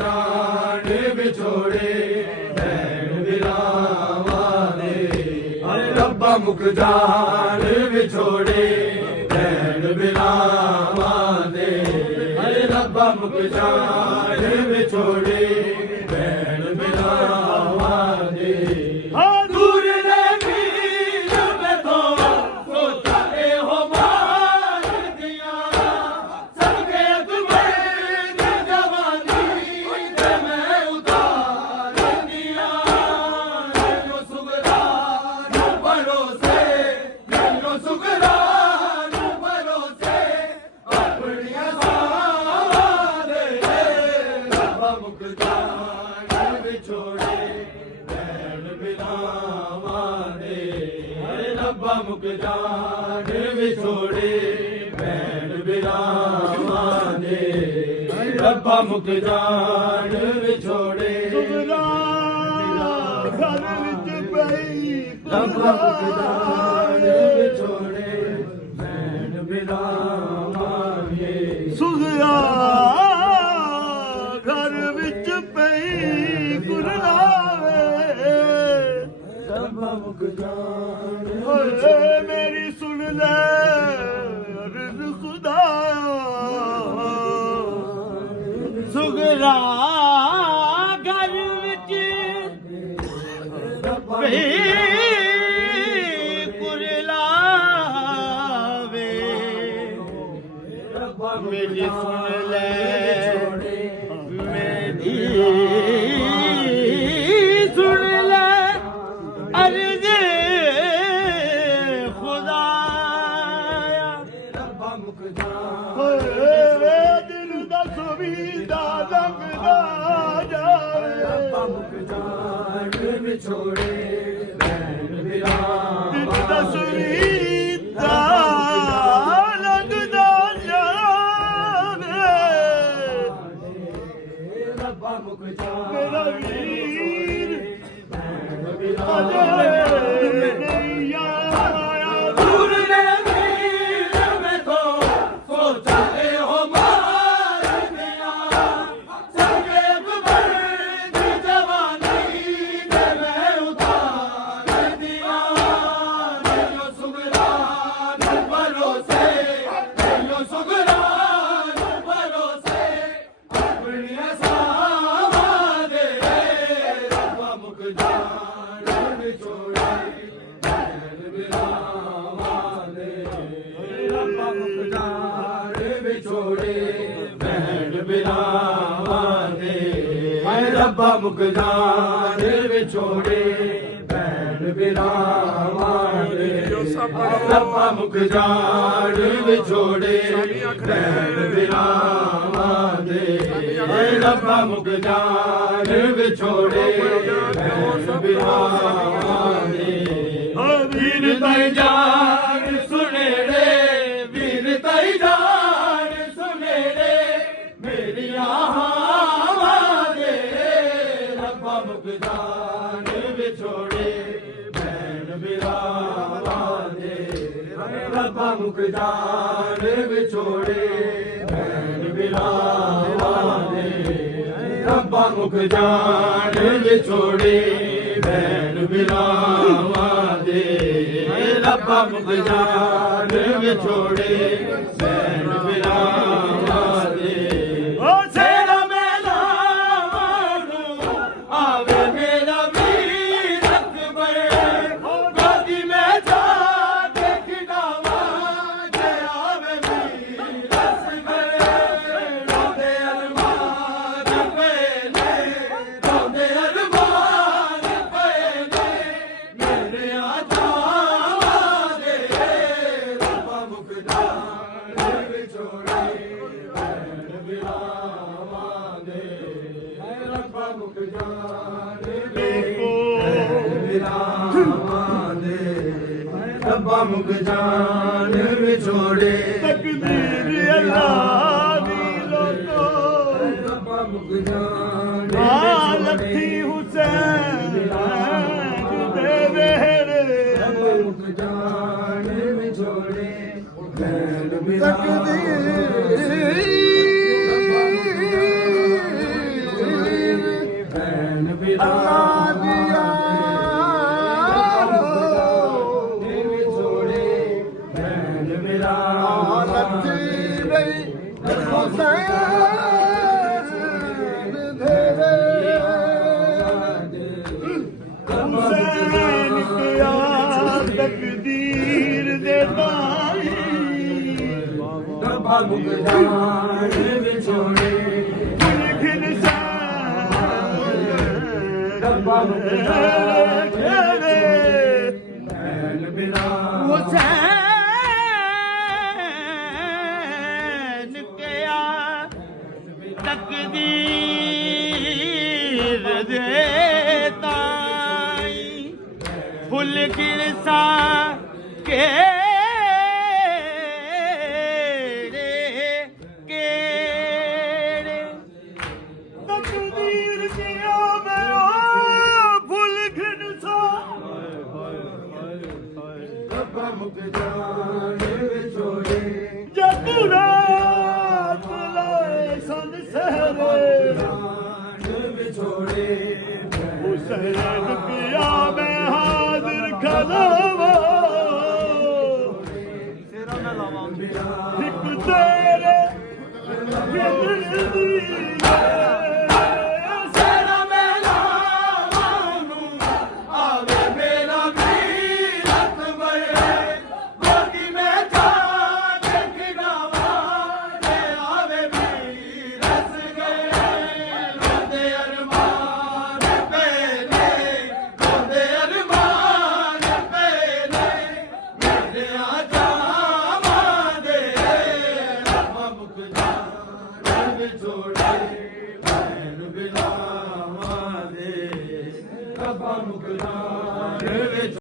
जान विछोड़े भैन बिलावा दे अरे रब्बा मुख जान विछोड़े भैन बिलावा दे अरे रब्बा मुख जान विछोड़े भैन बिलावा दे दूर ने मीर में तो सोचा ए हो मार दिया सबके तुम्हें जवानी ते मैं उतार दिया जो सुगरान भरोसे जो सुगरान भरोसे अपनिया सारे रब्बा मुख जान विछोड़े भैन बिलावा दे अरे रब्बा मुख जान विछोड़े भैन बिलावा दे रब्बा मुख जान विछोड़े घर विच पई रब्बा मुख जान विछोड़े भैन बिलावा दे सुगरा घर विच पई गुरलावे रब्बा मुख जान ओए मेरी सुन ले अर्ज़ खुदा सुगरा घर विच पई गुरलावे मेरी सुन ले मेरी सुन ले अर्ज़ खुदाया रब्बा मुख जान होए दिल दा सुविधा लंघदा जावे रब्बा मुख जान विछोड़े भैन दिल बिलावा दा दे सुविधा लंघदा जावे रब्बा मुख जान मेरा वीर भैन बिलावा अजय दे नैया दूर ने मीर में तो सोचा ए हो मार दिया सबके तुम्हें जवानी ते मैं उतार दिया जो सुगरान भरोसे जो सुगरान भरोसे अपनिया सावा दे रब्बा मुख जान विछोड़े भैन बिलावा दे रब्बा मुख जान विछोड़े भैन बिलावा दे रब्बा मुख जान विछोड़े भैन बिलावा दे रब्बा मुख जान विछोड़े भैन बिलावा दे रब्बा मुख जान विछोड़े भैन बिलावा दे वीर ताई जान सुने रे वीर ताई जान सुने रे मेरी आहा दे रब्बा मुख जान विछोड़े भैन बिलावा दे रब्बा मुख जान विछोड़े भैन बिलावा दे रब्बा मुख जान विछोड़े भैन बिलावा दे रब्बा मुख जान विछोड़े भैन बिलावा दे ओ सेरा मेला मारू आवे मेरा वीर अकबर गोदी में जाके खिलावा जय आवे वीर असगर रोंदे अरमान पे ने रोंदे अरमान पे ने मेरे आजावा दे रब्बा मुख जान विछोड़े भैन बिलावा दे रब्बा मुख जान बिलावा दे रब्बा मुख जान विछोड़े तकदीर अल्लाह दी लोटो रब्बा मुख जान लखी हुसैन दे वेरे रब्बा मुख जान विछोड़े भैन बिलावा तकदीर ਅੱਲਾ ਦੀਆਂ ਵਿਛੋੜੇ ਭੈਣ ਮੇਰਾ ਲੱਥੀ ਨਹੀਂ ਹੁਸੈਨ ਦੇਵੇ ਹੁਸੈਨ ਕਿਆ ਤਕਦੀਰ ਦੇ ਤਾਈ ਰੱਬਾ ਮੁਕ ਜਾਣ ਵਿਛੋੜੇ ਲਿਖਨ ਸਾ ਰੱਬਾ ਮੁਕ ਜਾਣ ਭੈਣ ਮੇਰਾ ਹੁਸੈਨ ਕਿਆ ਤਕਦੀਰ ਦੇ ਤਾਈ ਫੁੱਲ ਕਿਰਸਾ ਕਿਹੜੇ ਤਕਦੀਰ ਕਿਆ ਮੇਰਾ ਫੁੱਲ ਕਿਰਸਾ ਰੱਬਾ ਮੁਕ ਜਾਣ ਵਿਛੋੜੇ ਜਦੂ ਰਾਤ ਲਾਏ ਸੰਦ ਸਹਰੇ ਜਾਣ ਵਿਛੋੜੇ ਹੁਸੈਨ ਪਿਆ ਮੈਂ ਹਾਜ਼ਰ ਖਲਾਵਾ ਇੱਕ ਤੇਰੇ ਜਿੰਦਗੀ ਦੀ ਸੇਰਾ ਮੇਲਾ ਨੂੰ ਆਵੇ ਮੇਰਾ ਵੀਰ ਅਕਬਰ ਬਾਕੀ ਮੈਂ ਤਾਂ ਦੇਖਣਾ ਤੇ ਆਵੇ ਵੀਰ ਰਸ ਗਏ ਰੋਦੇ ਅਰਮਾਨ ਪੇਲੇ ਰੋਦੇ ਅਰਮਾਨ ਪੇਲੇ ਮੇਰੇ ਆ ਜਾਵਾਂ ਦੇ ਰੱਬਾ ਮੁਕ ਜਾਣ ਵਿਛੋੜੇ ਭੈਣ ਬਿਲਾਵਾਂ ਦੇ ਰੱਬਾ ਮੁਕ ਜਾਣ